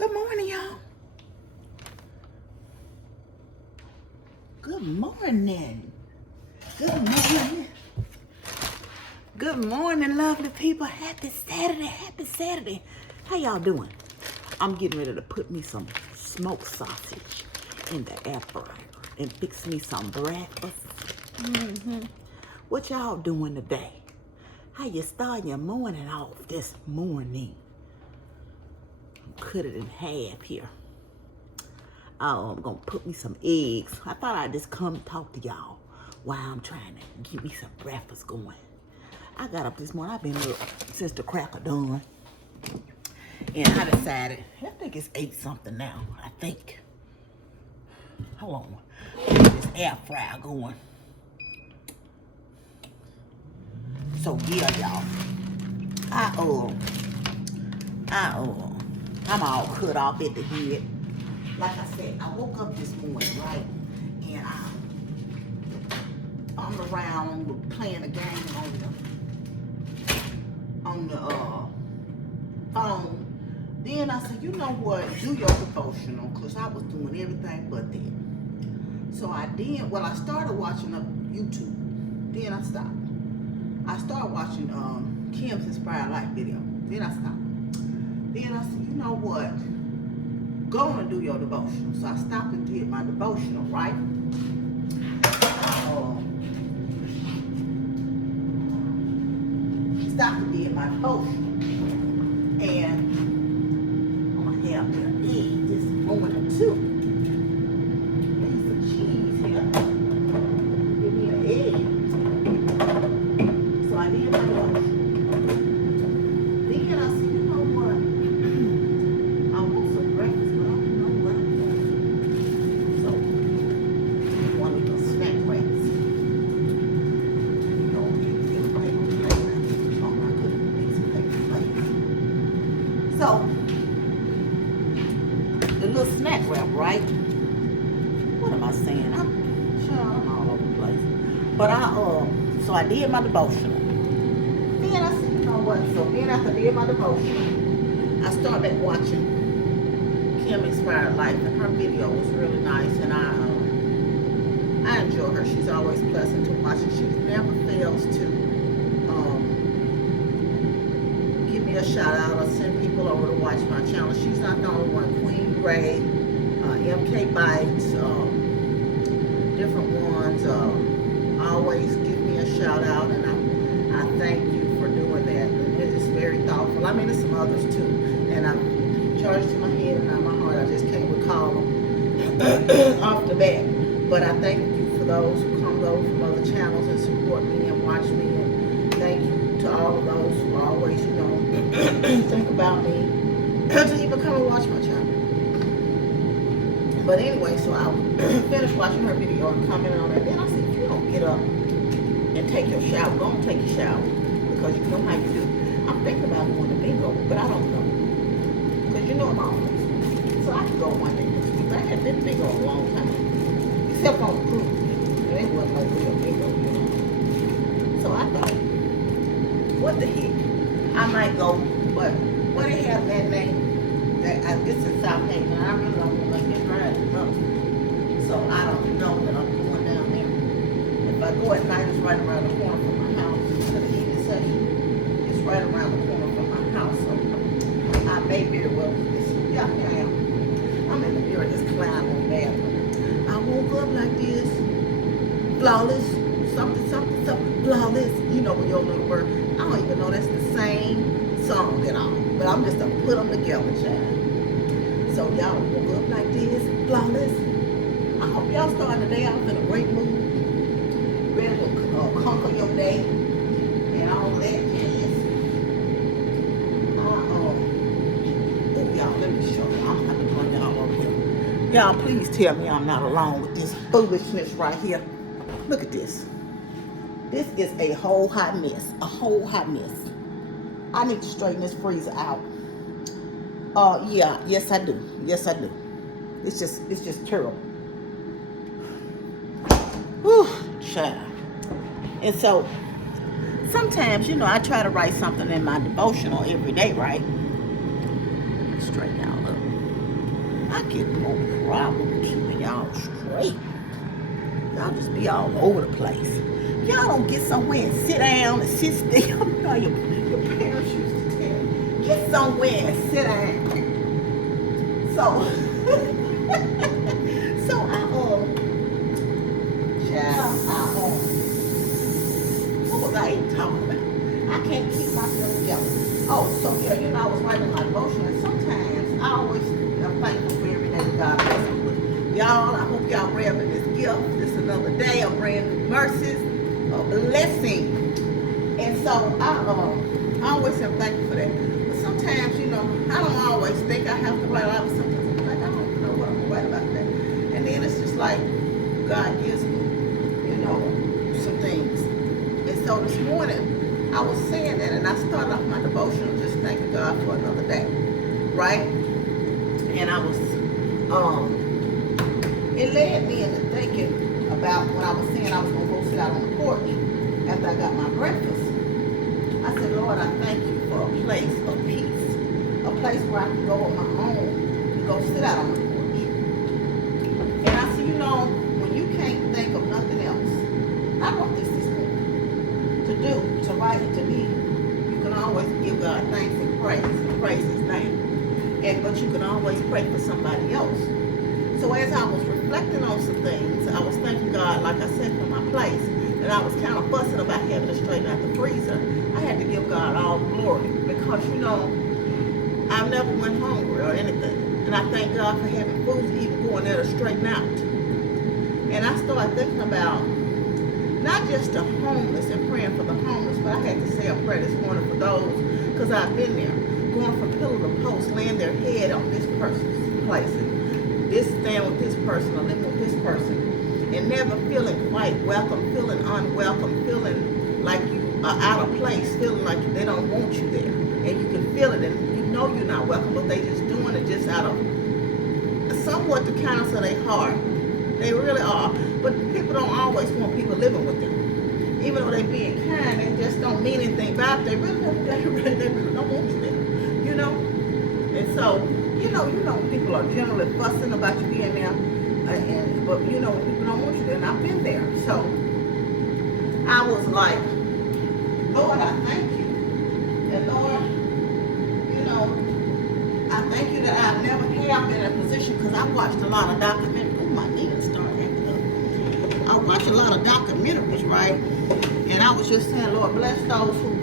Good morning, y'all. Good morning. Good morning. Good morning, lovely people. Happy Saturday. Happy Saturday. How y'all doing? I'm getting ready to put me some smoked sausage in the air fryer and fix me some breakfast. What y'all doing today? How you start your morning off this morning? Cut it in half here. I'm gonna put me some eggs. I thought I'd just come talk to y'all while I'm trying to get me some breakfast going. I got up this morning. I've been up since the crack of dawn. And I decided, I think it's 8 something now, I think. Hold on. Get this air fryer going. So yeah, y'all. I'm all cut off at the head. Like I said, I woke up this morning, right? And I'm around playing a game on the phone. Then I said, you know what? Do your devotional, because I was doing everything but that. So I did. Well, I started watching up YouTube. Then I stopped. I started watching Kim's Inspired Life video. Then I stopped. Then I said, you know what? Go and do your devotional. So I stopped and did my devotional, right? Stopped and did my devotional. And I'm going to have the egg this morning too. There's some cheese here. Give me an egg. So I did my devotional. Then I said, you know what? I want some breakfast, but I don't know what I'm doing. So, one of those snack wraps. You know, get a paper plate. Oh my goodness, it's a paper plate. So, the little snack wrap, right? What am I saying? I'm all over the place. But so I did my devotional. Then I said, you know what? So then after I did my devotional, I started back watching Kim Inspired Life, and her video was really nice, and I enjoy her. She's always pleasant to watch, and she never fails to give me a shout out or send people over to watch my channel. She's not the only one. Queen Ray, MK Bites, different ones always give me a shout out, and I thank you for doing that. And it is very thoughtful. I mean, there's some others too, and I'm charged to my head and not my heart. I just can't recall them off the bat. But I thank you for those who come over from other channels and support me and watch me. And thank you to all of those who always, you know, think about me to even come and watch my channel. But anyway, so I finished watching her video and commenting on it. Then I said, if you don't get up and take your shower, go and take your shower, because you know how you do. I'm thinking about doing the bingo, but I don't know. Because you know I'm always. So I could go one day this week. I had been bingo a long time. Except on the cruise. And it wasn't no real bingo, you know. So I thought, what the heck? I might go, but what they have that name? This is South Haven, and I really don't want to let it drive up. So I don't know that I'm going down there. If I go at night, it's right around the corner from my house. To the evening session, it's right around the corner from my house. So I may very well do this. Yeah, here I am. I'm in the mirror just climbing on the bathroom. I woke up like this. Flawless. Something, flawless. You know, with your little word. I don't even know that's the same song at all. But I'm just going to put them together, child. So y'all woke up like this. Flawless. I hope y'all starting the day off in a great mood. Ready to conquer your day. And all that jazz. Y'all, let me show you. I'm going to bring y'all over here. Y'all, please tell me I'm not alone with this foolishness right here. Look at this. This is a whole hot mess. A whole hot mess. I need to straighten this freezer out. Yeah, yes I do. Yes I do. It's just terrible. Whew, child. And so sometimes, you know, I try to write something in my devotional every day, right? Straighten y'all up. I get no problem keeping y'all straight. Y'all just be all over the place. Y'all don't get somewhere and sit down and sit still. You know, your parents used to tell you, get somewhere and sit down. So, what was I even talking about? I can't keep myself together. Oh, so yeah, you know, I was writing my devotion, and sometimes I always am thankful for every day that God bless me with. Y'all, I hope y'all grabbing this gift. This is another day of brand new mercies, a blessing. And so I always am thankful for that. But sometimes, you know, I don't always think I have to write out. Sometimes I'm like, I don't know what I'm gonna write about that. And then it's just like God gives me, you know, some things. And so this morning I was saying that, and I started off my devotion just thanking God for another day, right? And I was, it led me into thinking about when I was saying I was gonna go sit out on the porch after I got my breakfast. I said, Lord, I thank you for a place of peace, a place where I can go on my own and go sit out on the porch. And I said, you know, when you can't think of nothing else, I wrote this morning, to do, to write, to be, you can always give God thanks and praise His name. But you can always pray for somebody else. So as I was reflecting on some things, I was thanking God, like I said, for my place. And I was kind of fussing about having to straighten out the freezer. I had to give God all the glory because, you know, I never went hungry or anything. And I thank God for having food to even go in there to straighten out. And I started thinking about not just the homeless and praying for the homeless, but I had to say a prayer this morning for those, because I've been there, going from pillar to post, laying their head on this person's place, and this stand with this person or living with this person, and never feeling quite welcome, feeling unwelcome, feeling like you are out of place, feeling like they don't want you there, and you can feel it, and you know you're not welcome, but they just doing it just out of somewhat the kindness of their heart. They really are, but people don't always want people living with them. Even though they being kind, they just don't mean anything about it. They really don't want you there, you know. And so, you know, people are generally fussing about you being there, but you know, people don't want you there. And I've been there, so I was like, Lord, I thank you, and Lord, you know, I thank you that I've never have been in a position, because I watched a lot of documentaries. My knees started acting up. I watched a lot of documentaries, right? And I was just saying, Lord, bless those who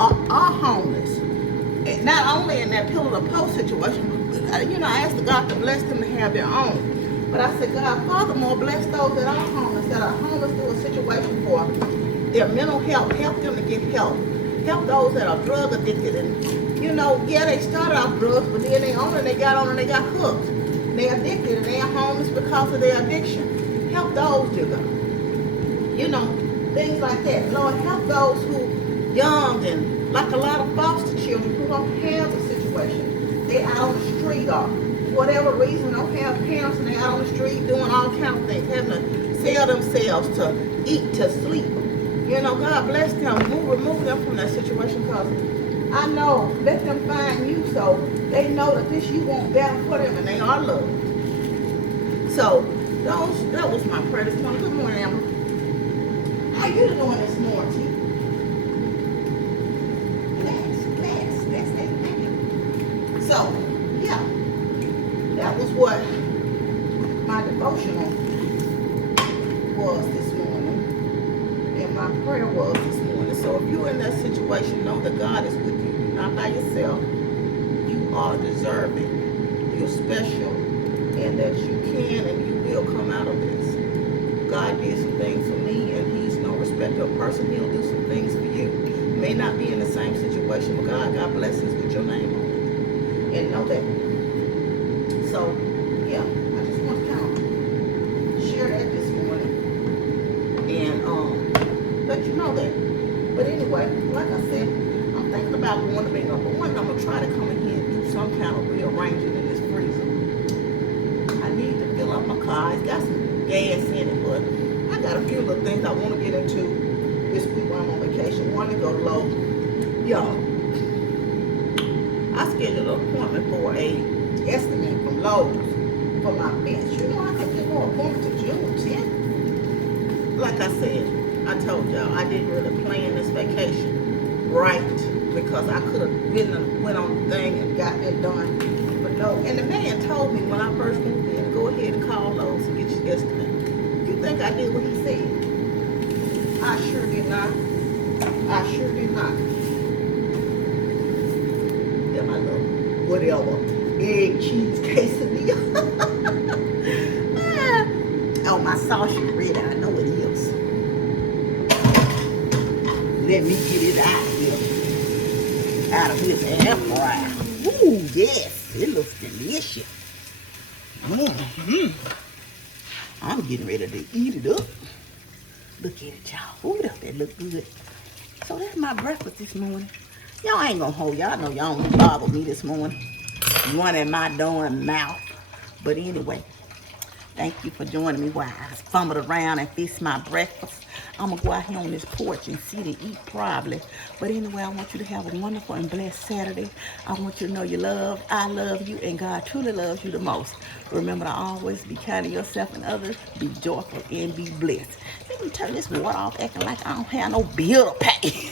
are homeless. And not only in that pillar to post situation, but, you know, I asked God to bless them to have their own. But I said, God, furthermore, bless those that are homeless through a situation for their mental health. Help them to get help. Help those that are drug addicted. And, you know, yeah, they started off drugs, but then they got hooked. They're addicted and they're homeless because of their addiction. Help those, dear God. You know, things like that. Lord, help those who young and like a lot of foster children who don't have a situation. They're out on the street or whatever reason, don't have parents, and they're out on the street doing all kinds of things, having to sell themselves to eat, to sleep. You know, God bless them. Remove them from that situation, because I know, let them find you so they know that this you want better for them and they are loved. So that was my prayer this morning. Good morning, Emma. How you doing this morning? That's it. So, yeah, that was what my devotional was this morning, and my prayer was this morning. So if you're in that situation, know that God is with you. You're not by yourself. You are deserving. You're special. And that you can and you will come out of this. God did some things for me, and He's no respecter of person. He'll do some things for you. You may not be in the same situation, but God got blessings with your name on it. And know that. So, yeah, I just want to kind of share that this morning. And let you know that. But anyway, like I said, I'm thinking about going to be number one. I'm going to try to come in here and do some kind of rearranging in this freezer. I need to fill up my car. It's got some gas in it, but I got a few little things I want to get into this week while I'm on vacation. One to go to Lowe's. Y'all, I scheduled an appointment for a estimate from Lowe's for my fence. You know, I could get more appointments to June 10th. Like I said, I told y'all, I didn't really plan this vacation right because I could have went on the thing and got that done. But no, and the man told me when I first moved in, go ahead and call those and get your estimate. You think I did what he said? I sure did not. I sure did not. Yeah, my little whatever. Egg, cheese, quesadilla. Oh, my sausage ready. I know it is. Let me get it out here. Out of this air fryer. Ooh, yes. It looks delicious. I'm getting ready to eat it up. Look at it, y'all. Ooh, that look good. So that's my breakfast this morning. Y'all ain't gonna hold y'all. Know y'all don't bother me this morning. Running my darn mouth. But anyway, thank you for joining me while I fumbled around and fixed my breakfast. I'm going to go out here on this porch and sit and eat probably. But anyway, I want you to have a wonderful and blessed Saturday. I want you to know you're loved. I love you, and God truly loves you the most. Remember to always be kind to yourself and others. Be joyful and be blessed. Let me turn this water off acting like I don't have no bill to pay.